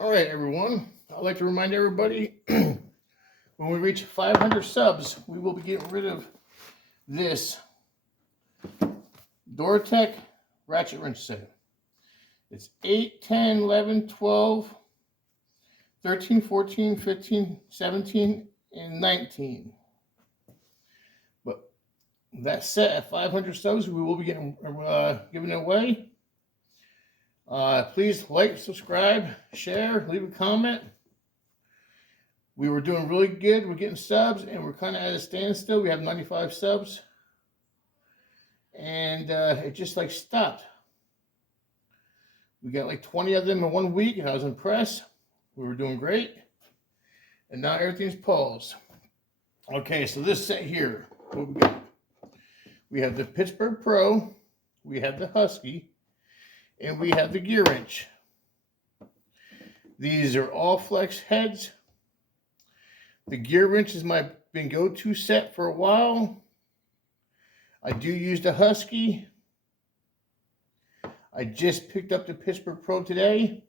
All right, everyone. I'd like to remind everybody when we reach 500 subs, we will be getting rid of this Doratech ratchet wrench set. It's 8, 10, 11, 12, 13, 14, 15, 17, and 19. But that set at 500 subs, we will be giving it away. Please like, subscribe, share, leave a comment. We were doing really good. We're getting subs, and we're kind of at a standstill. We have 95 subs, and it just like stopped. We got like 20 of them in 1 week, and I was impressed. We were doing great, and now everything's paused. Okay, so this set here, what we got? We have the Pittsburgh Pro, we have the Husky, and we have the Gearwrench. These are all flex heads. The Gearwrench is my go-to set for a while. I do use the Husky. I just picked up the Pittsburgh Pro today.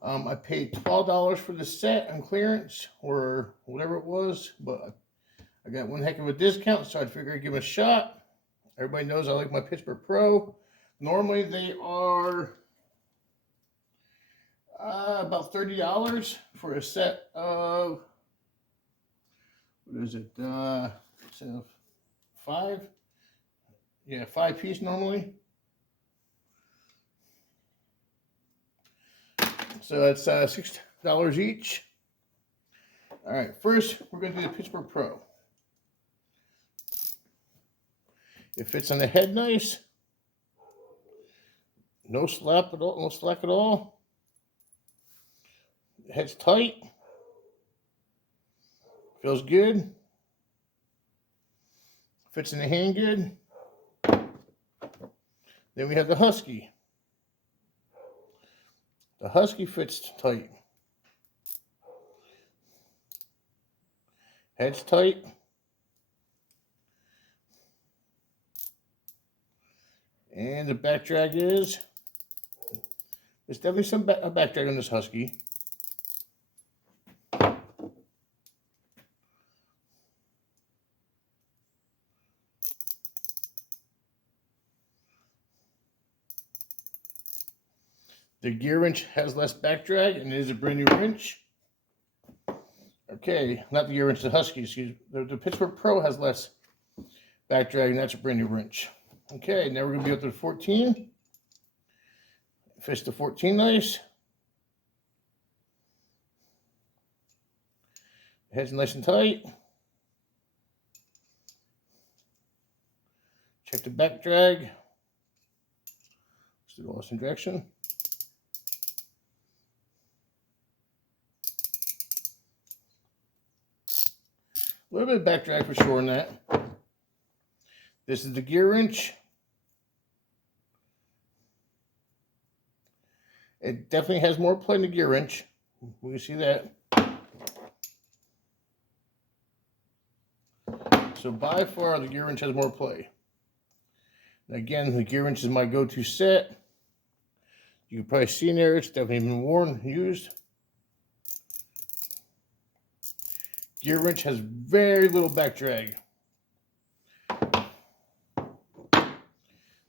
I paid $12 for the set on clearance or whatever it was, but I got one heck of a discount, so I figured I'd give it a shot. Everybody knows I like my Pittsburgh Pro. Normally they are about $30 for a set of, what is it, so 5? Yeah, 5 piece normally. So that's $6 each. All right, first we're going to do the Pittsburgh Pro. It fits on the head nice. No slap at all, no slack at all. The head's tight. Feels good. Fits in the hand good. Then we have the Husky. The Husky fits tight. Head's tight. And the back drag is, there's definitely some back drag on this Husky. The Gearwrench has less back drag, and it is a brand new wrench. Okay, not the Gearwrench, the Husky, excuse me. The Pittsburgh Pro has less back drag, and that's a brand new wrench. Okay, now we're going to be up to the 14. Fits the 14 nice. Head's nice and tight. Check the back drag. Let's do the loss in direction. A little bit of back drag for sure in that. This is the Gearwrench. It definitely has more play in the Gearwrench. We can see that. So by far, the Gearwrench has more play. And again, the Gearwrench is my go-to set. You can probably see in there, it's definitely been worn, used. Gearwrench has very little back drag.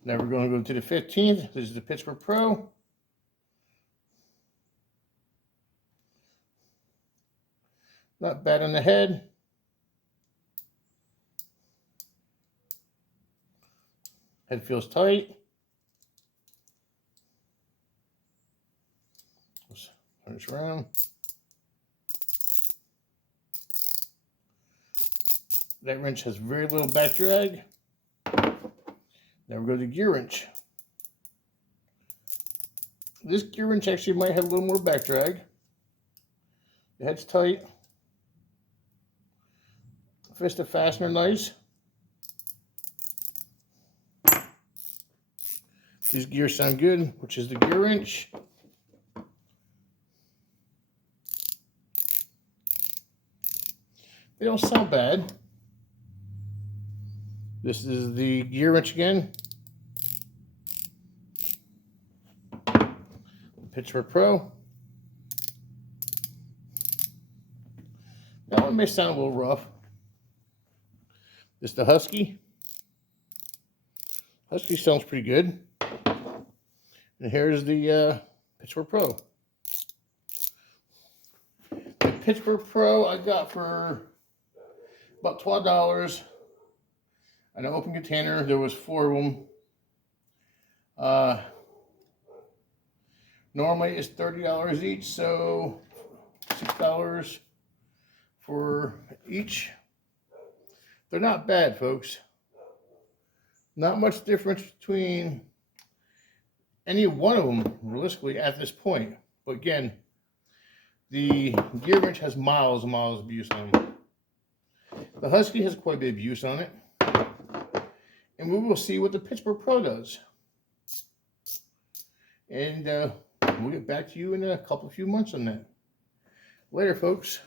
Now we're going to go to the 15th. This is the Pittsburgh Pro. Not bad on the head. Head feels tight. Let's turn this around. That wrench has very little back drag. Now we're going to Gearwrench. This Gearwrench actually might have a little more back drag. The head's tight. Fits the fastener nice. These gears sound good, which is the Gearwrench. They don't sound bad. This is the Gearwrench again. Pittsburgh Pro. it may sound a little rough. This is the Husky. Husky sounds pretty good. And here's the Pittsburgh Pro. The Pittsburgh Pro I got for about $12. An open container. There was 4 of them. Normally it's $30 each, so $6 for each. They're not bad, folks. Not much difference between any one of them, realistically, at this point. But again, the Gearwrench has miles and miles of abuse on them. The Husky has quite a bit of abuse on it. And we will see what the Pittsburgh Pro does. And we'll get back to you in a few months on that. Later, folks.